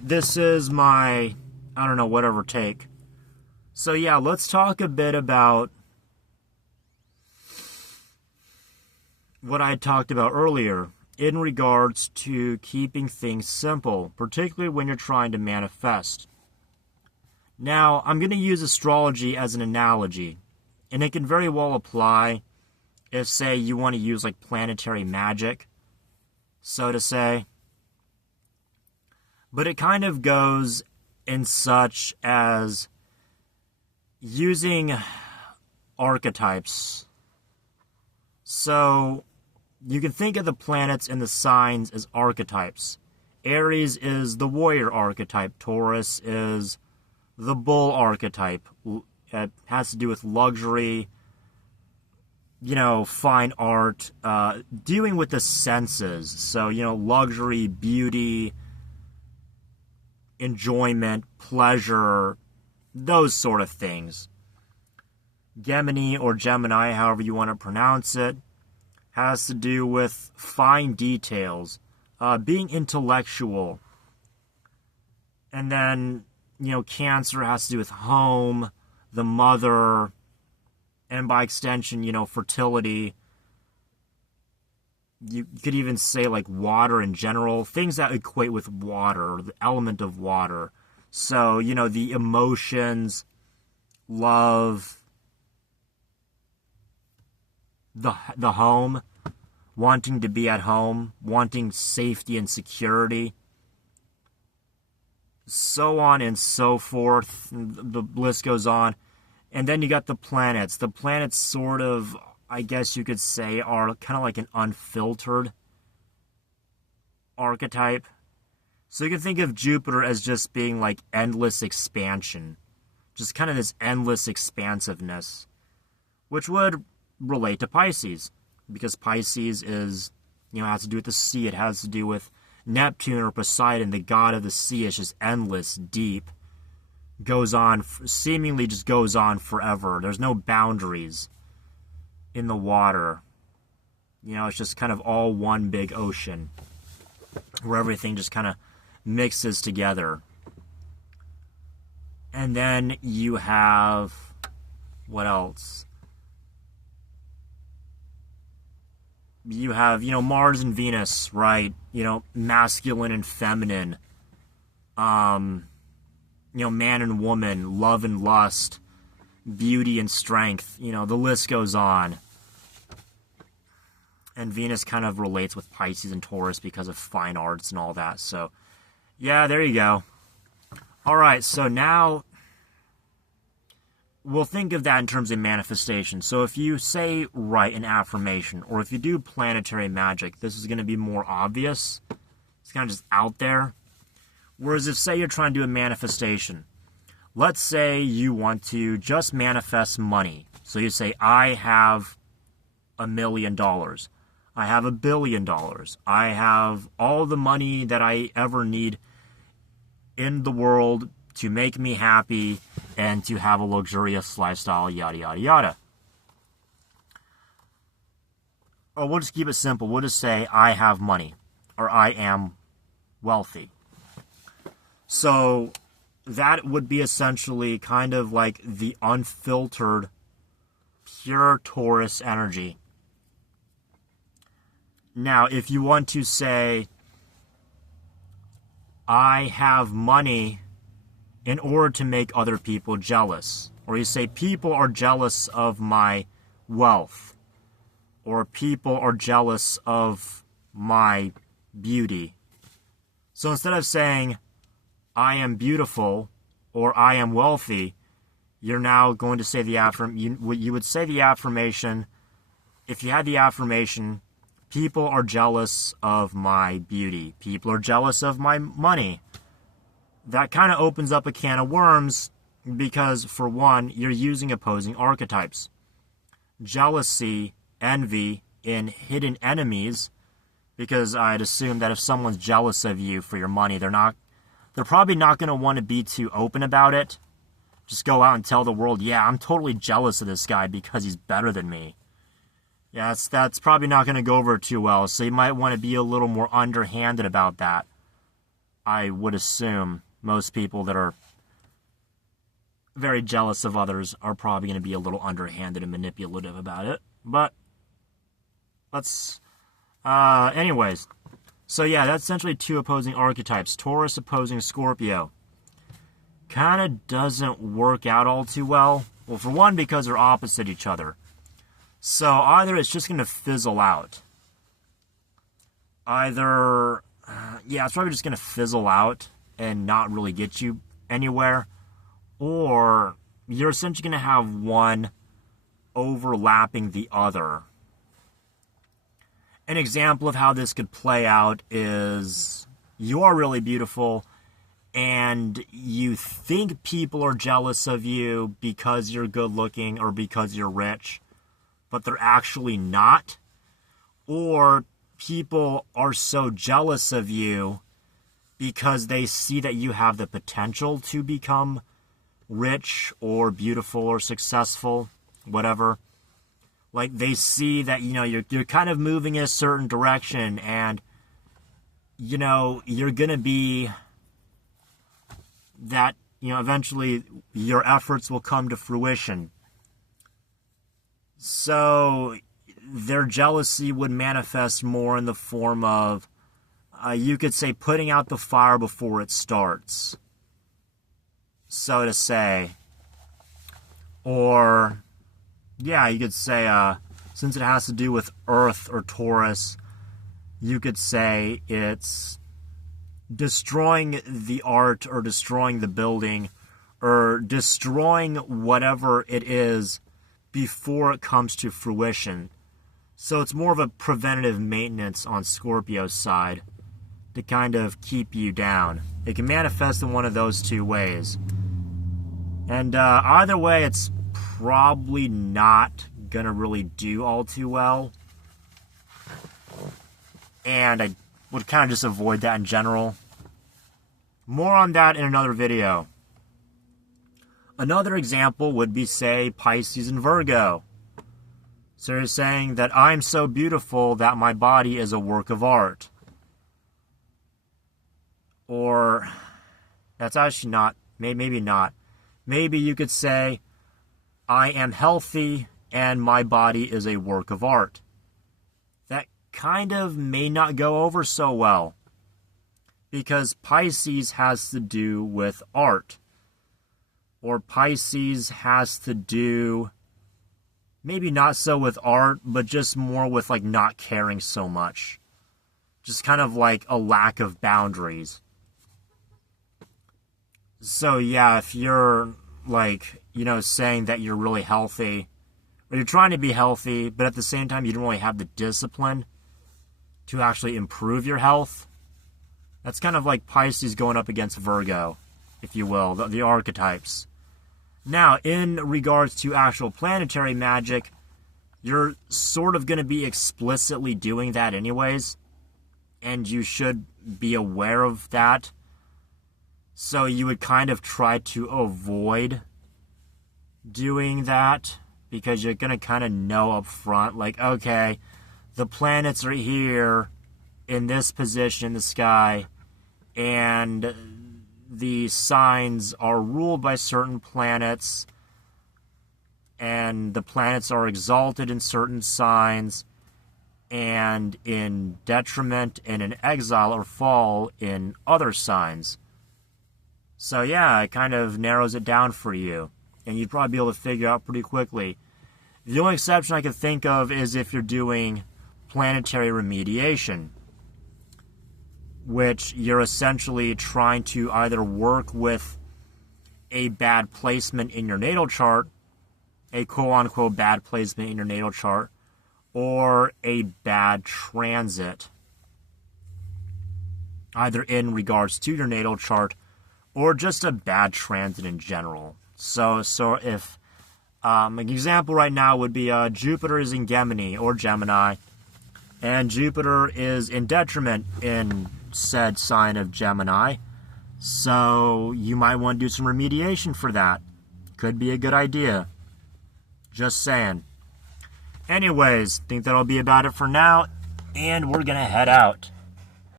this is my, I don't know, whatever take. So yeah, let's talk a bit about what I talked about earlier in regards to keeping things simple, particularly when you're trying to manifest. Now, I'm going to use astrology as an analogy, and it can very well apply if, say, you want to use like planetary magic, so to say. But it kind of goes in such as using archetypes. So you can think of the planets and the signs as archetypes. Aries is the warrior archetype. Taurus is the bull archetype. It has to do with luxury, fine art, dealing with the senses. So, luxury, beauty, enjoyment, pleasure, those sort of things. Gemini or Gemini, however you want to pronounce it, has to do with fine details, being intellectual. And then, Cancer has to do with home, the mother, and by extension, fertility. You could even say like water in general, things that equate with water, the element of water. So, the emotions, love, the home, wanting to be at home, wanting safety and security, so on and so forth. The list goes on. And then you got the planets. The planets sort of, I guess you could say, are kind of like an unfiltered archetype. So you can think of Jupiter as just being like endless expansion. Just kind of this endless expansiveness. Which would relate to Pisces. Because Pisces is, has to do with the sea. It has to do with Neptune or Poseidon, the god of the sea. Is just endless, deep. Goes on, seemingly just goes on forever. There's no boundaries in the water. It's just kind of all one big ocean where everything just kind of mixes together. And then you have, what else? You have, Mars and Venus, right? Masculine and feminine. Man and woman, love and lust, beauty and strength. The list goes on. And Venus kind of relates with Pisces and Taurus because of fine arts and all that. So, yeah, there you go. All right, so now we'll think of that in terms of manifestation. So if you say, write an affirmation, or if you do planetary magic, this is going to be more obvious. It's kind of just out there. Whereas if, say, you're trying to do a manifestation, let's say you want to just manifest money. So you say, I have $1 million. I have $1 billion. I have all the money that I ever need in the world to make me happy and to have a luxurious lifestyle, yada, yada, yada. Or we'll just keep it simple. We'll just say, I have money, or I am wealthy. So that would be essentially kind of like the unfiltered, pure Taurus energy. Now, if you want to say, I have money in order to make other people jealous, or you say, people are jealous of my wealth, or people are jealous of my beauty. So instead of saying, I am beautiful, or I am wealthy, you're now going to say the you would say the affirmation, if you had the affirmation, people are jealous of my beauty, people are jealous of my money. That kind of opens up a can of worms because, for one, you're using opposing archetypes. Jealousy, envy in hidden enemies, because I'd assume that if someone's jealous of you for your money, they're probably not going to want to be too open about it. Just go out and tell the world, yeah, I'm totally jealous of this guy because he's better than me. Yeah, that's probably not going to go over too well, so you might want to be a little more underhanded about that. I would assume most people that are very jealous of others are probably going to be a little underhanded and manipulative about it. But anyways. So yeah, that's essentially two opposing archetypes. Taurus opposing Scorpio. Kind of doesn't work out all too well. Well, for one, because they're opposite each other. So either it's just going to fizzle out. Either, it's probably just going to fizzle out and not really get you anywhere. Or you're essentially going to have one overlapping the other. An example of how this could play out is you are really beautiful and you think people are jealous of you because you're good looking or because you're rich, but they're actually not. Or people are so jealous of you because they see that you have the potential to become rich or beautiful or successful, whatever. Like they see that, you're kind of moving in a certain direction and, you're going to be that, eventually your efforts will come to fruition. So their jealousy would manifest more in the form of, you could say, putting out the fire before it starts, so to say. Or, you could say, since it has to do with Earth or Taurus, you could say it's destroying the art or destroying the building or destroying whatever it is before it comes to fruition. So it's more of a preventative maintenance on Scorpio's side to kind of keep you down. It can manifest in one of those two ways. And either way, it's probably not going to really do all too well. And I would kind of just avoid that in general. More on that in another video. Another example would be, say, Pisces and Virgo. So you're saying that I'm so beautiful that my body is a work of art. Or, that's actually not, maybe not. Maybe you could say, I am healthy and my body is a work of art. That kind of may not go over so well. Because Pisces has to do with art. Or Pisces has to do, maybe not so with art, but just more with like not caring so much. Just kind of like a lack of boundaries. So yeah, if you're like, saying that you're really healthy, or you're trying to be healthy, but at the same time you don't really have the discipline to actually improve your health, that's kind of like Pisces going up against Virgo, if you will, the archetypes. Now, in regards to actual planetary magic, you're sort of going to be explicitly doing that anyways, and you should be aware of that. So you would kind of try to avoid doing that, because you're going to kind of know up front, like, okay, the planets are here in this position in the sky, and the signs are ruled by certain planets, and the planets are exalted in certain signs, and in detriment and in exile or fall in other signs. So yeah, it kind of narrows it down for you, and you'd probably be able to figure out pretty quickly. The only exception I can think of is if you're doing planetary remediation, which you're essentially trying to either work with a bad placement in your natal chart, a quote-unquote bad placement in your natal chart, or a bad transit, either in regards to your natal chart or just a bad transit in general. So if an example right now would be Jupiter is in Gemini, and Jupiter is in detriment in said sign of Gemini, so you might want to do some remediation for that. Could be a good idea. Just saying. Anyways, think that'll be about it for now, and we're gonna head out.